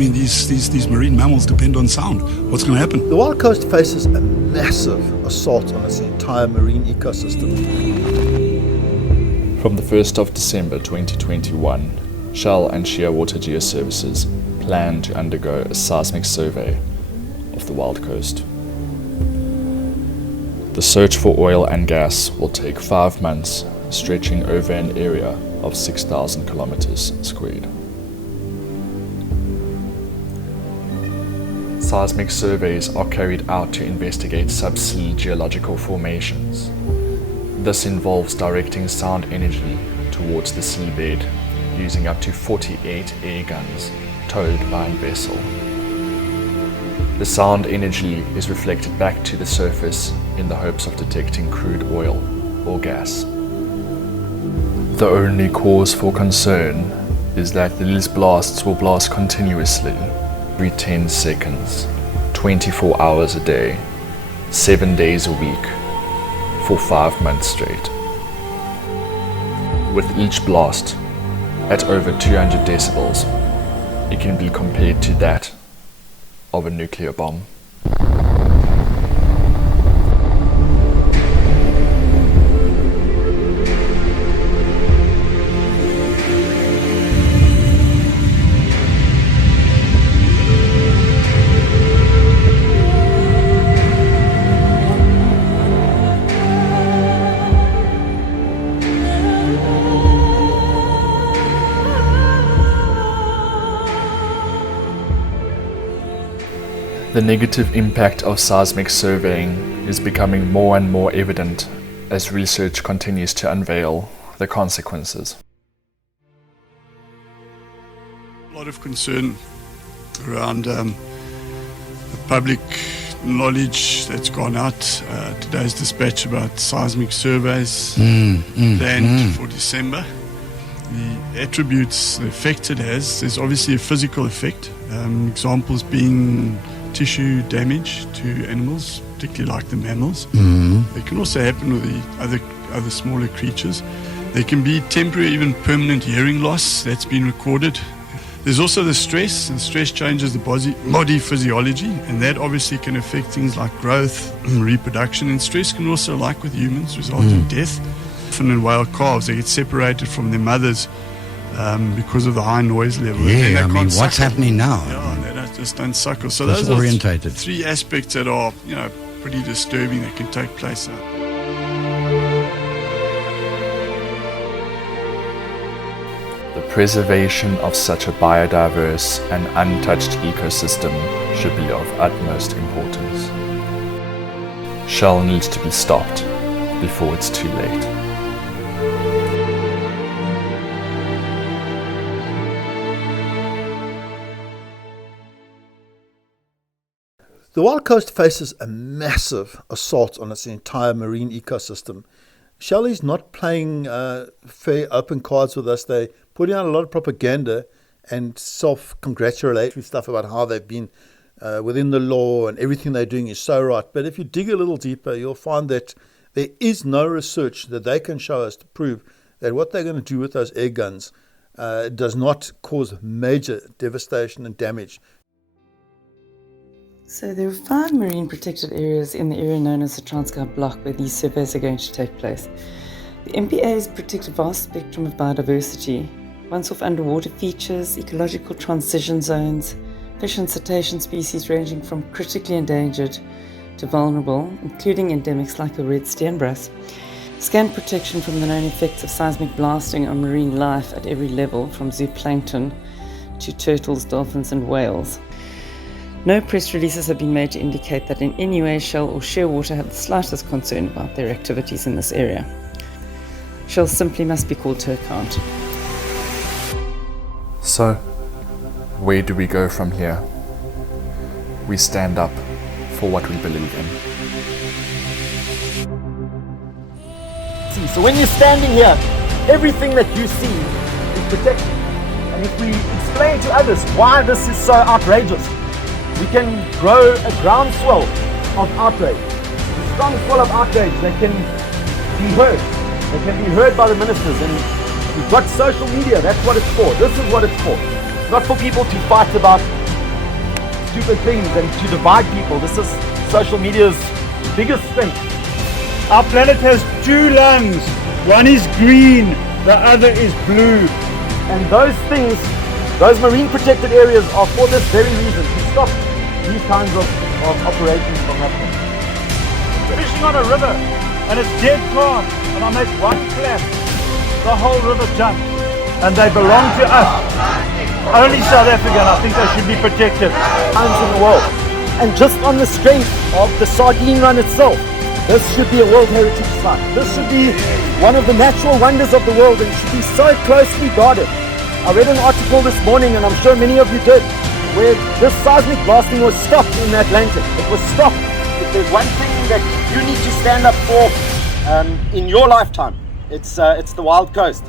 mean, these marine mammals depend on sound. What's going to happen? The Wild Coast faces a massive assault on its entire marine ecosystem. From the 1st of December 2021, Shell and Shearwater Geoservices plan to undergo a seismic survey of the Wild Coast. The search for oil and gas will take 5 months, stretching over an area of 6,000 kilometers squared. Seismic surveys are carried out to investigate subsea geological formations. This involves directing sound energy towards the seabed using up to 48 air guns towed by a vessel. The sound energy is reflected back to the surface in the hopes of detecting crude oil or gas. The only cause for concern is that these blasts will blast continuously every 10 seconds, 24 hours a day, 7 days a week, for 5 months straight. With each blast at over 200 decibels, it can be compared to that of a nuclear bomb. The negative impact of seismic surveying is becoming more and more evident as research continues to unveil the consequences. A lot of concern around the public knowledge that's gone out. Today's dispatch about seismic surveys planned for December. The attributes, the effect it has, there's obviously a physical effect. Examples being tissue damage to animals, particularly like the mammals. They can also happen with the other smaller creatures. There can be temporary, even permanent hearing loss that's been recorded. There's also the stress, and stress changes the body physiology, and that obviously can affect things like growth, reproduction, and stress can also, like with humans, result in death. Dolphin and whale calves, they get separated from their mothers because of the high noise level. Yeah, I mean, what's happening now? Yeah, they just don't suckle. So those are three aspects that are, pretty disturbing that can take place out there. The preservation of such a biodiverse and untouched ecosystem should be of utmost importance. Shell needs to be stopped before it's too late. The Wild Coast faces a massive assault on its entire marine ecosystem. Shell is not playing fair open cards with us. They're putting out a lot of propaganda and self-congratulatory stuff about how they've been within the law and everything they're doing is so right. But if you dig a little deeper, you'll find that there is no research that they can show us to prove that what they're going to do with those air guns does not cause major devastation and damage. So there are 5 marine protected areas in the area known as the Transkei block where these surveys are going to take place. The MPAs protect a vast spectrum of biodiversity, once-off underwater features, ecological transition zones, fish and cetacean species ranging from critically endangered to vulnerable, including endemics like the red steenbras. Scant protection from the known effects of seismic blasting on marine life at every level, from zooplankton to turtles, dolphins and whales. No press releases have been made to indicate that in any way Shell or Shearwater have the slightest concern about their activities in this area. Shell simply must be called to account. So, where do we go from here? We stand up for what we believe in. So when you're standing here, everything that you see is protected. And if we explain to others why this is so outrageous, we can grow a groundswell of outrage, a strong swell of outrage that can be heard. They can be heard by the ministers, and we've got social media. That's what it's for. This is what it's for. It's not for people to fight about stupid things and to divide people. This is social media's biggest strength. Our planet has two lungs. One is green, the other is blue. And those things, those marine protected areas are for this very reason, to stop these kinds of operations from happening. Fishing on a river and it's dead calm and I make one clap, the whole river jumps and they belong to us. Only South Africa, and I think they should be protected. Times in the world. And just on the strength of the sardine run itself, this should be a World Heritage Site. This should be one of the natural wonders of the world and should be so closely guarded. I read an article this morning, and I'm sure many of you did, where this seismic blasting was stopped in the Atlantic. It was stopped. If there's one thing that you need to stand up for in your lifetime, it's the Wild Coast.